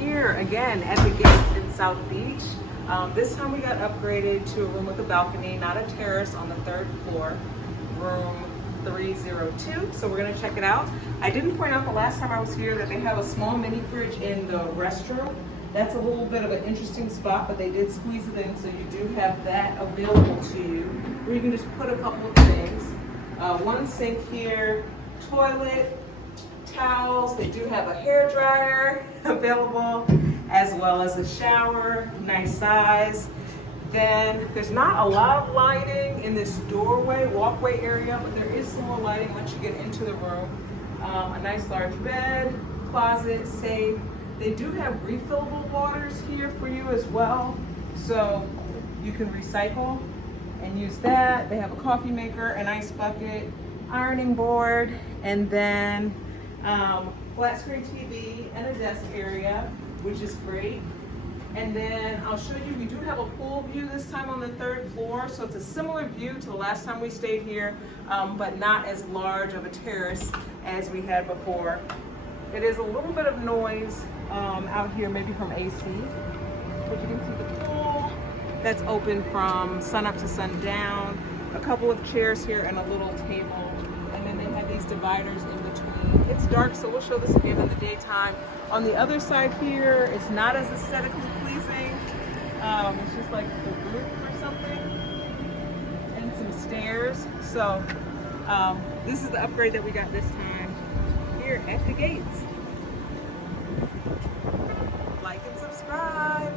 here again at the Gates in South Beach. This time we got upgraded to a room with a balcony, not a terrace, on the 3rd floor, room 302. So we're gonna check it out. I didn't point out the last time I was here that they have a small mini fridge in the restroom. That's a little bit of an interesting spot, but they did squeeze it in, so you do have that available to you, where you can just put a couple of things. One sink here, toilet, towels. They do have a hair dryer available, as well as a shower, nice size. Then there's not a lot of lighting in this doorway, walkway area, but there is some more lighting once you get into the room. A nice large bed, closet, safe. They do have refillable waters here for you as well, so you can recycle and use that. They have a coffee maker, an ice bucket, ironing board, and then flat screen TV and a desk area, which is great. And then I'll show you, we do have a pool view this time on the 3rd floor, so it's a similar view to the last time we stayed here, but not as large of a terrace as we had before. It is a little bit of noise out here, maybe from AC, but you can see the pool that's open from sun up to sundown. A couple of chairs here and a little table, and then they have these dividers in between. It's dark, so we'll show this again in the daytime. On the other side here, it's not as aesthetically pleasing. It's just like the roof or something, and some stairs. So this is the upgrade that we got this time here at the Gates. Like and subscribe.